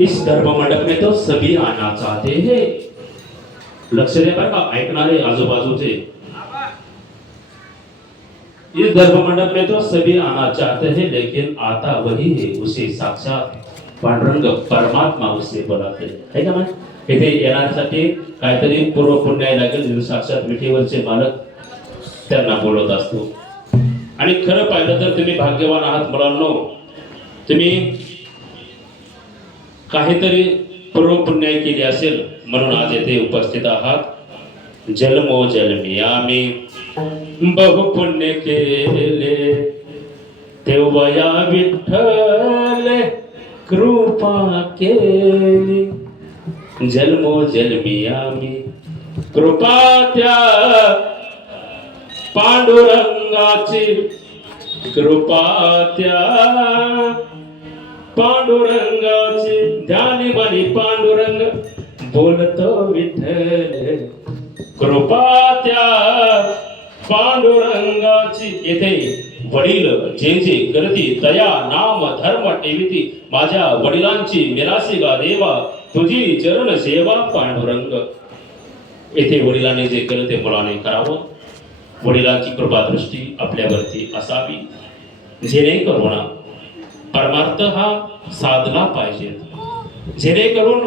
इस धर्म मंडप में तो सभी आना चाहते हैं। लक्ष दे बरं का ऐकणारे आजूबाजूचे। इस धर्म मंडप में तो सभी आना चाहते हैं, लेकिन आता वही है उसे साक्षात पांडुरंग परमात्मा उसे बोलाते है का नाही? इथे येण्यासाठी काहीतरी पूर्व पुण्य लागेल, साक्षात विठेवरचे मालक त्यांना बोलत असतो। आणि खरं पाहिलं तर तुम्ही भाग्यवान आहात मुलांनो, तुम्ही काहीतरी पूर्व पुण्य केली असेल म्हणून आज येथे उपस्थित आहात। जन्मो जन्मी आम्ही बहु पुण्य केले, तेव्हा या विठ्ठल कृपा केली। जन्मो जन्मी आम्ही कृपा त्या पांडुरंगाची, कृपा त्या पांडुरंगाची। ध्यानी मनी पांडुरंग बोलतो विठ्ठल, कृपा त्या पांडुरंगाची। येथे वडील जे जे करती दया नाम धर्म ठेविती, माझ्या वडिलांची निराशी गा देवा, तुझी चरण सेवा पांडुरंग। येथे वडिलांनी जे केलं ते मुलाने करावं। वडिलांची कृपा दृष्टी आपल्यावरती असावी, जेणेकरून परमार्थ हा साधला पाहिजे, जेणेकरून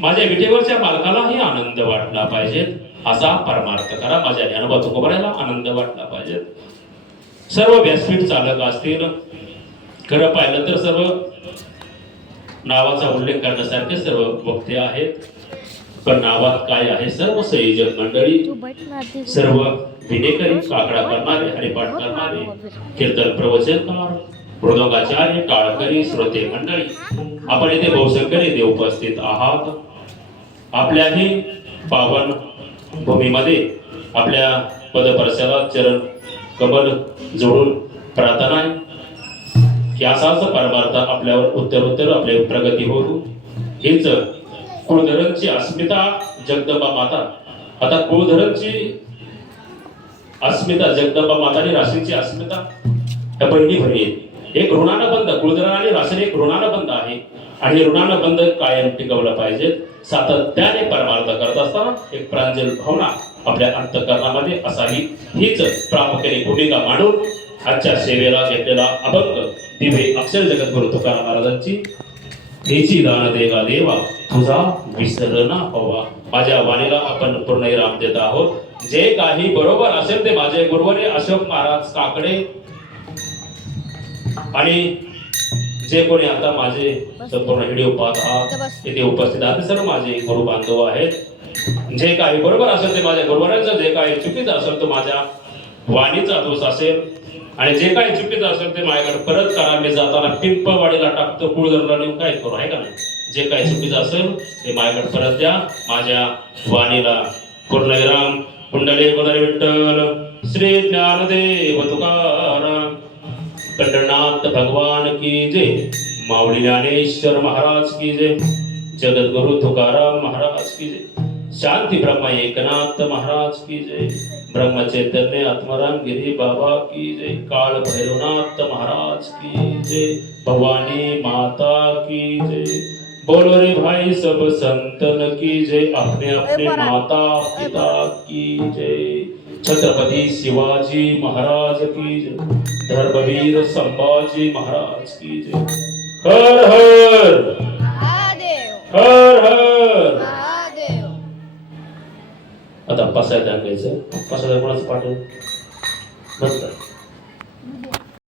माझ्या विटेवरच्या मालकालाही आनंद वाटला पाहिजे। असा परमार्थ करा। माझ्या ज्ञानोबा तुकोबारायला आनंद वाटला पाहिजे। सर्व व्यासपीठ चालक असतील, खरं पाहिलं तर सर्व नावाचा उल्लेख करण्यासारखे सर्व वक्ते आहेत, पण नावात काय आहे? सर्व संयोजक मंडळी, सर्व विनेकरी, काकडा करणारे, हरिपाठ करणारे, कीर्तन प्रवचनकार, मृदंगाचार्य, टाळकरी, श्रोते मंडळी, आपण इथे बहुसंख्येने इथे उपस्थित आहात। आपल्याही पावन भूमीमध्ये आपल्या पदपर्शाला चरण कमल जोडून प्रार्थना आहे की असाच परमार्थ आपल्यावर उत्तरोत्तर आपली प्रगती होऊ। हीच कुळधरांची अस्मिता जगदंबा माता। आता कुळधरांची अस्मिता जगदंबा माता आणि राशींची अस्मिता या बहिणी बहिणी आहेत। एक ऋणानं बंध, कुळधर आणि राशी एक ऋणानं बंध आहे आणि ऋणानं बंध कायम टिकवलं पाहिजे। सातत्याने परमार्थ करत असताना एक प्रांजल भावना आपल्या अंतःकरणामध्ये असावी, हीच प्रामुख्याने भूमिका मांडून आजच्या सेवेला घेतलेला अभंग दिव्य अक्षर जगद्गुरु तुकाराम महाराजांची हेची दान देवा देवा, तुझा विसर न हवा। माझ्या वाणीला आपण पूर्ण विराम देत आहोत। जे काही बरोबर असेल ते माझे गुरुवरे अशोक महाराज काकडे आणि जे कोणी आता माझे संपूर्ण व्हिडिओ पाहत आहात इथे उपस्थित आहात ते सर्व माझे गुरु बांधव आहेत। जे काही बरोबर असेल ते माझ्या गुरुवरांचं, जे काही चुकीचं असेल तो माझ्या वाणीचा दोष असेल आणि जे काही चुकीचं असेल ते माझ्याकडे परत करा। मी जाताना पिंपळवाडीला टाकतो, कुळधरला नेऊन काय करू आहे का नाही? जे काही चुकीचं असेल ते माझ्याकडे परत द्या। माझ्या वाणीला पूर्णविराम। कुंडली वदन विठ्ठल श्री ज्ञानदेव तुकाराम, पंढरनाथ भगवान की जय, माऊली ज्ञानेश्वर महाराज की जय, जगद्गुरु तुकाराम महाराज की जय, शांती ब्रह्म एकनाथ महाराज की जय, ब्रह्म चैतन्य आत्माराम गिरी बाबा की जय, काल भैरवनाथ महाराज की जय, भवानी माता की जय। बोलो रे भाई सब संतन की जय, अपने अपने माता पिता की जय। छत्रपति शिवाजी महाराज की जय, धर्मवीर संभाजी महाराज की जय। हर हर महादेव, हर हर महादेव। आता पसायदान घ्यायचं, पसायदान कोणाचं पाठवलं?